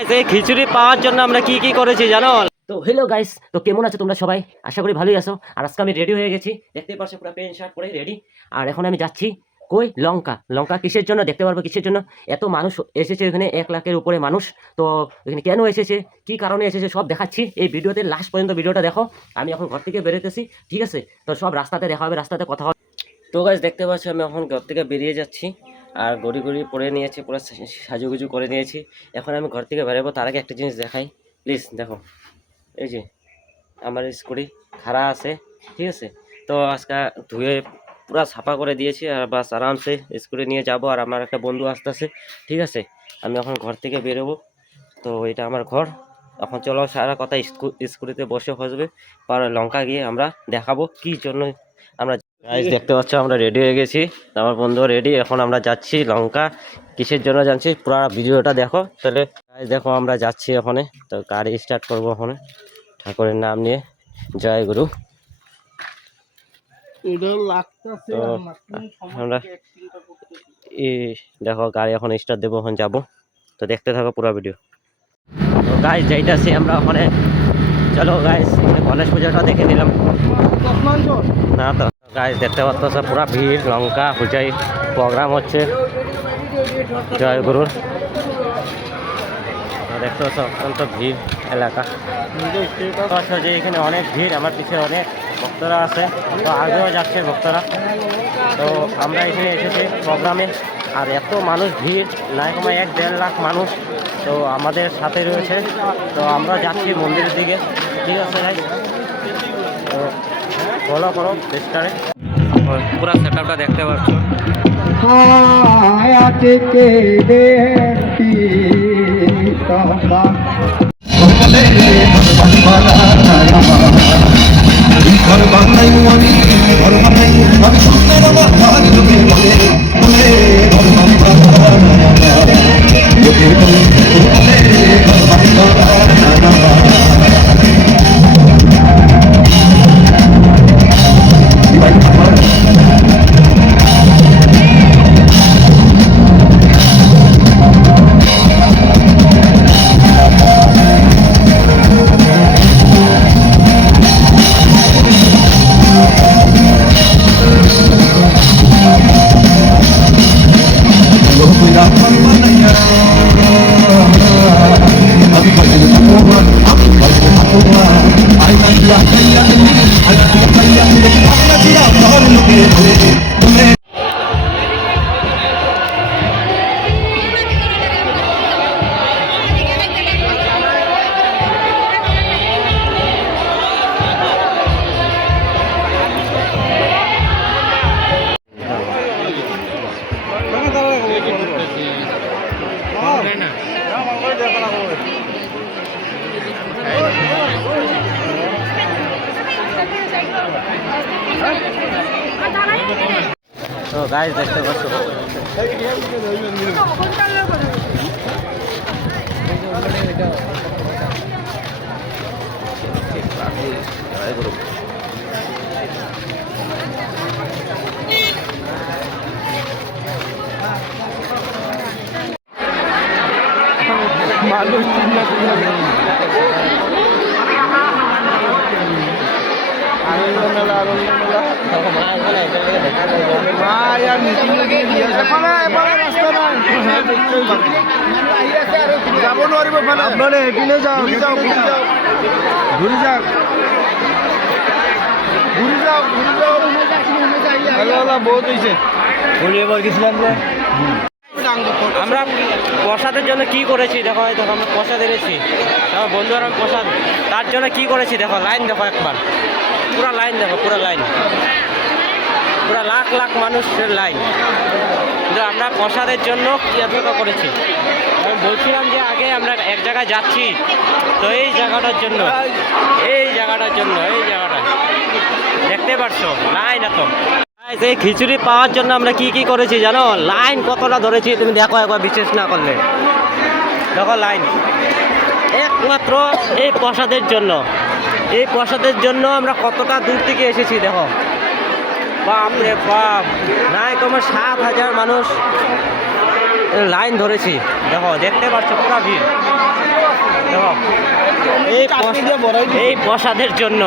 এই খিচুড়ি পাওয়ার জন্য আমরা কি কি করেছি জানো? তো হ্যালো গাইস, তো কেমন আছো তোমরা সবাই? আশা করি ভালোই আছো। আর আজকে আমি রেডি হয়ে গেছি, দেখতেই পারছো পুরো প্যান্ট শার্ট পরে রেডি। আর এখন আমি যাচ্ছি কই লঙ্কা। লঙ্কা কিসের জন্য দেখতে পারবো, কিসের জন্য এত মানুষ এসেছে এখানে, 1 লাখের উপরে মানুষ। তো এখানে কেন এসেছে, কি কারণে এসেছে সব দেখাচ্ছি এই ভিডিওতে। লাস্ট পর্যন্ত ভিডিওটা দেখো। আমি এখন ঘর থেকে বেরোতেছি, ঠিক আছে? তো সব রাস্তাতে দেখা হবে, রাস্তাতে কথা হবে। তো গাইস দেখতে পাচ্ছ আমি এখন ঘর থেকে বেরিয়ে যাচ্ছি। আর গড়ি গড়ি পরে নিয়েছি, পুরো সাজুগুজু করে নিয়েছি। এখন আমি ঘর থেকে বেরোবো, তার আগে একটা জিনিস দেখাই প্লিজ। দেখো এই যে আমার স্কুটি খাড়া আছে, ঠিক আছে? তো আজকে ধুয়ে পুরো সাফা করে দিয়েছি। আর বাস আরামসে স্কুটি নিয়ে যাব। আর আমার একটা বন্ধু আসতেছে, ঠিক আছে? আমি এখন ঘর থেকে বেরোবো। তো এটা আমার ঘর। এখন চলো সারা কথা স্কুটিতে বসে হসবে, আর লঙ্কা গিয়ে আমরা দেখাবো কি জন্য আমরা। গাইস দেখতে পাচ্ছ আমরা রেডি হয়ে গেছি, আমার বন্ধু রেডি। এখন আমরা যাচ্ছি লঙ্কা। কিসের জন্য যাচ্ছি পুরো ভিডিওটা দেখো তাহলে। গাইস দেখো আমরা যাচ্ছি ওখানে। তো গাড়ি স্টার্ট করবো ওখানে, ঠাকুরের নাম নিয়ে, জয় গুরু। তো আমরা দেখো গাড়ি এখন স্টার্ট দেবো, ওখানে যাবো। তো দেখতে থাকো পুরো ভিডিও। তো গাইস যাইতেছি আমরা ওখানে। চলো গাইস গণেশ পুজোটা দেখে নিলাম না। তো গাইস দেখতে পাচ্ছ পুরো ভিড়, লঙ্কা পূজায় প্রোগ্রাম হচ্ছে জয় গুরুর। দেখতে পাচ্ছ অত্যন্ত ভিড় এলাকা, যে এখানে অনেক ভিড়। আমার পিছনে অনেক ভক্তরা আছে, তো আগেও যাচ্ছে ভক্তরা। তো আমরা এখানে এসেছি প্রোগ্রামে। আর এত মানুষ ভিড়, নাই কমায় 1-1.5 লাখ মানুষ তো আমাদের সাথে রয়েছে। তো আমরা যাচ্ছি মন্দিরের দিকে, ঠিক আছে ভাই? তো ফলো করো চেষ্টারে, পুরো সেট আপটা দেখতে পাচ্ছ। তো গাইস দেখতে পাচ্ছ মানুষ যাব নোৱাৰিব আপোনালোকে এইপিনে যাওক, ঘূৰি যাওক, ঘূৰি যাওক, ঘূৰি যাওক, ঘূৰি যাওক, বহুত হৈছে ঘূৰি এবার গেছিলাম যে। আমরা প্রসাদের জন্য কি করেছি দেখো। দেখো আমরা প্রসাদ এনেছি, আমার বন্ধুরা প্রসাদ, তার জন্য কি করেছি দেখো। লাইন দেখো একবার, পুরো লাইন দেখো, পুরো লাইন, পুরো লাখ লাখ মানুষের লাইন। কিন্তু আমরা প্রসাদের জন্য কি অপেক্ষা করেছি। আমি বলছিলাম যে আগে আমরা এক জায়গায় যাচ্ছি, তো এই জায়গাটার জন্য, এই জায়গাটার জন্য, এই জায়গাটা দেখতে পারছো লাইন এত। এই খিচুড়ি পাওয়ার জন্য আমরা কি কি করেছি জানো? লাইন কতটা ধরেছি তুমি দেখো একবার, বিশেষ না করলে দেখো লাইন। একমাত্র এই প্রসাদের জন্য, এই প্রসাদের জন্য আমরা কতটা দূর থেকে এসেছি দেখো। বাপ রে বাপ, নাই তোমার 7,000 মানুষ লাইন ধরেছি দেখো, দেখতে পাচ্ছ পুরো ভিড়। চাটনি দিয়ে ভরাই দিছে। এই প্রসাদের জন্য।